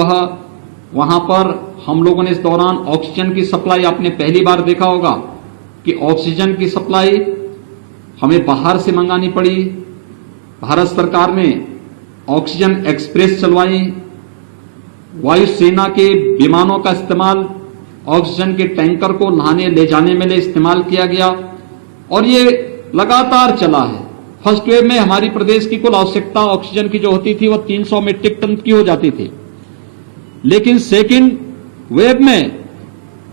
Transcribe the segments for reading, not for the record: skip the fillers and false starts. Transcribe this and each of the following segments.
वहां पर हम लोगों ने इस दौरान ऑक्सीजन की सप्लाई, आपने पहली बार देखा होगा कि ऑक्सीजन की सप्लाई हमें बाहर से मंगानी पड़ी। भारत सरकार ने ऑक्सीजन एक्सप्रेस चलवाई, वायुसेना के विमानों का इस्तेमाल ऑक्सीजन के टैंकर को लाने ले जाने में इस्तेमाल किया गया और ये लगातार चला है। फर्स्ट वेव में हमारी प्रदेश की कुल आवश्यकता ऑक्सीजन की जो होती थी वो 300 मीट्रिक टन की हो जाती थी, लेकिन सेकेंड वेव में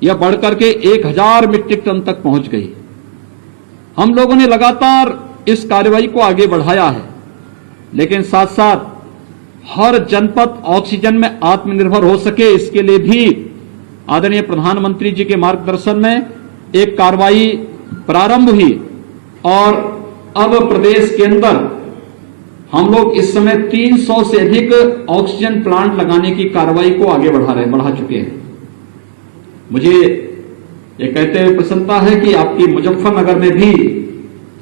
यह बढ़कर के 1000 मीट्रिक टन तक पहुंच गई। हम लोगों ने लगातार इस कार्रवाई को आगे बढ़ाया है, लेकिन साथ साथ हर जनपद ऑक्सीजन में आत्मनिर्भर हो सके, इसके लिए भी आदरणीय प्रधानमंत्री जी के मार्गदर्शन में एक कार्रवाई प्रारंभ हुई और अब प्रदेश के अंदर हम लोग इस समय 300 से अधिक ऑक्सीजन प्लांट लगाने की कार्रवाई को आगे बढ़ा चुके हैं। मुझे ये कहते हुए प्रसन्नता है कि आपकी मुजफ्फरनगर में भी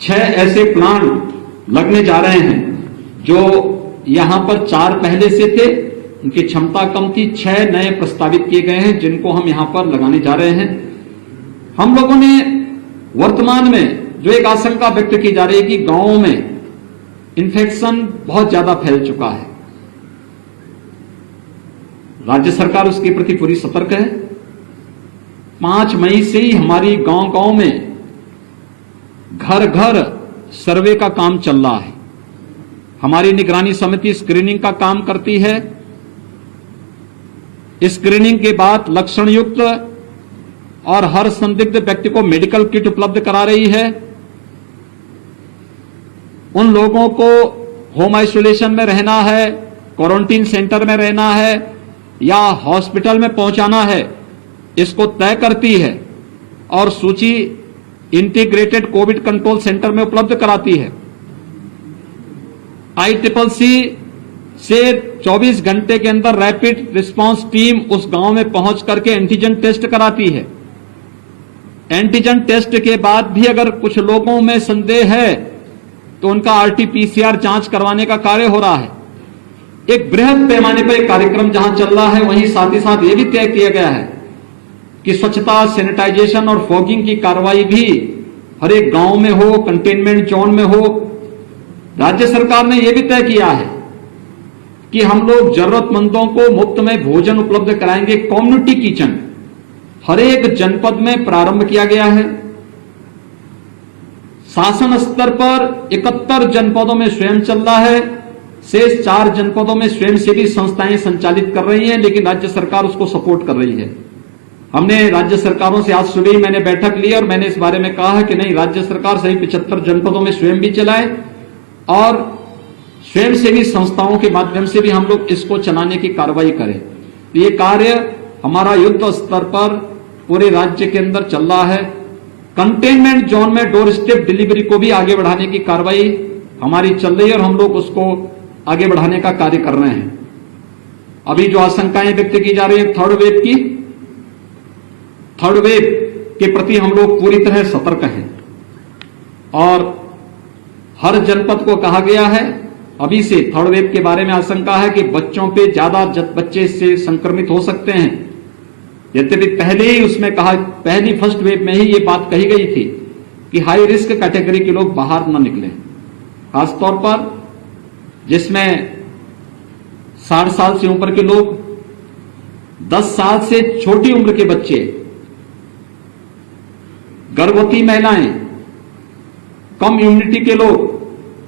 6 ऐसे प्लांट लगने जा रहे हैं, जो यहां पर 4 पहले से थे, उनकी क्षमता कम थी, 6 नए प्रस्तावित किए गए हैं जिनको हम यहां पर लगाने जा रहे हैं। हम लोगों ने वर्तमान में जो एक आशंका व्यक्त की जा रही है कि गांवों में इन्फेक्शन बहुत ज्यादा फैल चुका है, राज्य सरकार उसके प्रति पूरी सतर्क है। 5 मई से ही हमारी गांव-गांव में घर-घर सर्वे का काम चल रहा है। हमारी निगरानी समिति स्क्रीनिंग का काम करती है। स्क्रीनिंग के बाद लक्षण युक्त और हर संदिग्ध व्यक्ति को मेडिकल किट उपलब्ध करा रही है। उन लोगों को होम आइसोलेशन में रहना है, क्वारंटीन सेंटर में रहना है या हॉस्पिटल में पहुंचाना है, इसको तय करती है और सूची इंटीग्रेटेड कोविड कंट्रोल सेंटर में उपलब्ध कराती है। ICCC से 24 घंटे के अंदर रैपिड रिस्पांस टीम उस गांव में पहुंच करके एंटीजन टेस्ट कराती है। एंटीजन टेस्ट के बाद भी अगर कुछ लोगों में संदेह है तो उनका RT-PCR जांच करवाने का कार्य हो रहा है। एक बृहद पैमाने पर एक कार्यक्रम जहां चल रहा है, वहीं साथ ही साथ यह भी तय किया गया है कि स्वच्छता, सैनिटाइजेशन और फॉगिंग की कार्रवाई भी हर एक गांव में हो, कंटेनमेंट जोन में हो। राज्य सरकार ने यह भी तय किया है कि हम लोग जरूरतमंदों को मुफ्त में भोजन उपलब्ध कराएंगे। कम्युनिटी किचन हर एक जनपद में प्रारंभ किया गया है। शासन स्तर पर 71 जनपदों में स्वयं चल रहा है, शेष 4 जनपदों में स्वयंसेवी संस्थाएं संचालित कर रही हैं, लेकिन राज्य सरकार उसको सपोर्ट कर रही है। हमने राज्य सरकारों से आज सुबह ही मैंने बैठक ली और मैंने इस बारे में कहा है कि नहीं, राज्य सरकार सभी 75 जनपदों में स्वयं भी चलाए और स्वयंसेवी संस्थाओं के माध्यम से भी हम लोग इसको चलाने की कार्रवाई करें। ये कार्य हमारा युद्ध स्तर पर पूरे राज्य के अंदर चल रहा है। कंटेनमेंट जोन में डोर स्टेप डिलीवरी को भी आगे बढ़ाने की कार्रवाई हमारी चल रही है और हम लोग उसको आगे बढ़ाने का कार्य कर रहे हैं। अभी जो आशंकाएं व्यक्त की जा रही है थर्ड वेव के प्रति हम लोग पूरी तरह सतर्क हैं और हर जनपद को कहा गया है, अभी से थर्ड वेव के बारे में आशंका है कि बच्चों पे ज्यादा बच्चे इससे संक्रमित हो सकते हैं। यद्यपि पहले ही उसमें कहा, पहली फर्स्ट वेव में ही ये बात कही गई थी कि हाई रिस्क कैटेगरी के लोग बाहर न निकलें, खासतौर पर जिसमें 60 साल से ऊपर के लोग, 10 साल से छोटी उम्र के बच्चे, गर्भवती महिलाएं, कम इम्यूनिटी के लोग,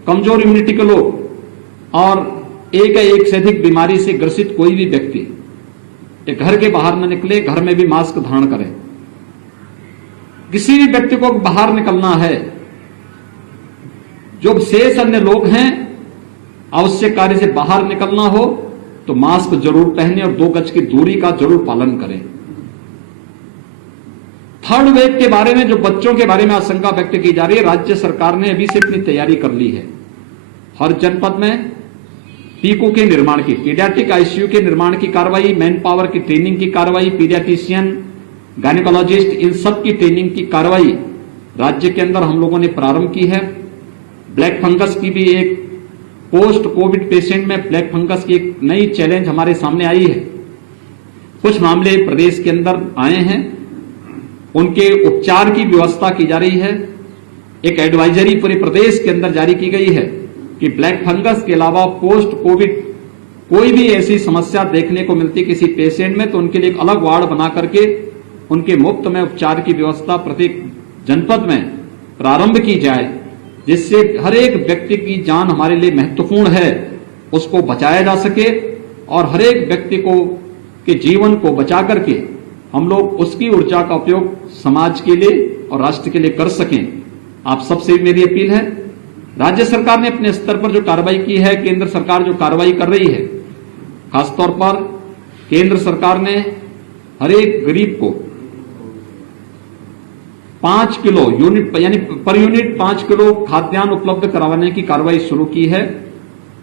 कमजोर इम्यूनिटी के लोग और एक से अधिक बीमारी से ग्रसित कोई भी व्यक्ति ये घर के बाहर न निकले, घर में भी मास्क धारण करें। किसी भी व्यक्ति को बाहर निकलना है, जो शेष अन्य लोग हैं, आवश्यक कार्य से बाहर निकलना हो तो मास्क जरूर पहने और 2 गज की दूरी का जरूर पालन करें। थर्ड वेव के बारे में, जो बच्चों के बारे में आशंका व्यक्त की जा रही है, राज्य सरकार ने अभी से अपनी तैयारी कर ली है। हर जनपद में पीको के निर्माण की, पीडियाट्रिक आईसीयू के निर्माण की कार्रवाई, मैन पावर की ट्रेनिंग की कार्रवाई, पीडियाट्रिशियन, गायनेकोलॉजिस्ट, इन सब की ट्रेनिंग की कार्रवाई राज्य के अंदर हम लोगों ने प्रारंभ की है। ब्लैक फंगस की भी एक पोस्ट कोविड पेशेंट में ब्लैक फंगस की एक नई चैलेंज हमारे सामने आई है। कुछ मामले प्रदेश के अंदर आए हैं, उनके उपचार की व्यवस्था की जा रही है। एक एडवाइजरी पूरे प्रदेश के अंदर जारी की गई है कि ब्लैक फंगस के अलावा पोस्ट कोविड कोई भी ऐसी समस्या देखने को मिलती किसी पेशेंट में तो उनके लिए एक अलग वार्ड बना करके उनके मुफ्त में उपचार की व्यवस्था प्रत्येक जनपद में प्रारंभ की जाए, जिससे हर एक व्यक्ति की जान हमारे लिए महत्वपूर्ण है, उसको बचाया जा सके और हर एक व्यक्ति को के जीवन को बचा करके हम लोग उसकी ऊर्जा का उपयोग समाज के लिए और राष्ट्र के लिए कर सकें। आप सबसे मेरी अपील है, राज्य सरकार ने अपने स्तर पर जो कार्रवाई की है, केंद्र सरकार जो कार्रवाई कर रही है, खासतौर पर केंद्र सरकार ने हर एक गरीब को 5 किलो यूनिट यानी पर यूनिट 5 किलो खाद्यान्न उपलब्ध करवाने की कार्रवाई शुरू की है।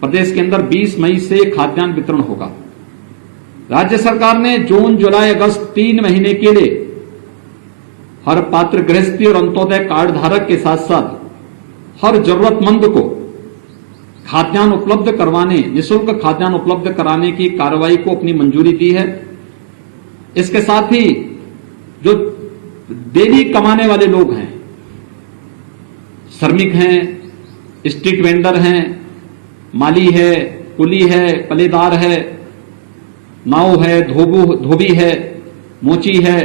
प्रदेश के अंदर 20 मई से खाद्यान्न वितरण होगा। राज्य सरकार ने जून, जुलाई, अगस्त 3 महीने के लिए हर पात्र गृहस्थी और अंत्योदय कार्ड धारक के साथ साथ हर जरूरतमंद को खाद्यान्न उपलब्ध करवाने, निःशुल्क खाद्यान्न उपलब्ध कराने की कार्रवाई को अपनी मंजूरी दी है। इसके साथ ही जो डेली कमाने वाले लोग हैं, श्रमिक हैं, स्ट्रीट वेंडर हैं, माली है, कुली है, पलेदार है, नाव है, धोबी है, मोची है,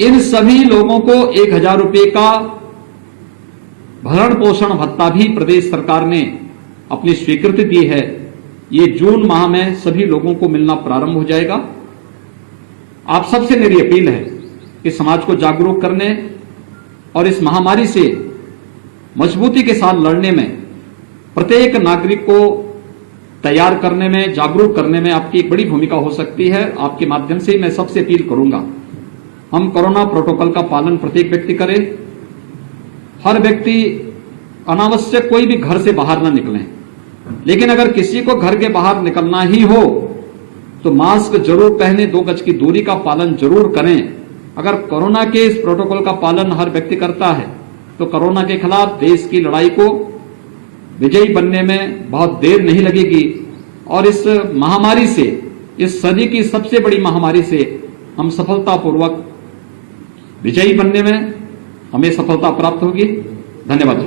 इन सभी लोगों को 1000 रुपए का भरण पोषण भत्ता भी प्रदेश सरकार ने अपनी स्वीकृति दी है। ये जून माह में सभी लोगों को मिलना प्रारंभ हो जाएगा। आप सबसे मेरी अपील है कि समाज को जागरूक करने और इस महामारी से मजबूती के साथ लड़ने में, प्रत्येक नागरिक को तैयार करने में, जागरूक करने में आपकी एक बड़ी भूमिका हो सकती है। आपके माध्यम से मैं सबसे अपील करूंगा, हम कोरोना प्रोटोकॉल का पालन प्रत्येक व्यक्ति करे। हर व्यक्ति अनावश्यक कोई भी घर से बाहर ना निकलें, लेकिन अगर किसी को घर के बाहर निकलना ही हो तो मास्क जरूर पहने, 2 गज की दूरी का पालन जरूर करें। अगर कोरोना के इस प्रोटोकॉल का पालन हर व्यक्ति करता है तो कोरोना के खिलाफ देश की लड़ाई को विजयी बनने में बहुत देर नहीं लगेगी और इस महामारी से, इस सदी की सबसे बड़ी महामारी से हम सफलतापूर्वक विजयी बनने में हमें सफलता प्राप्त होगी। धन्यवाद।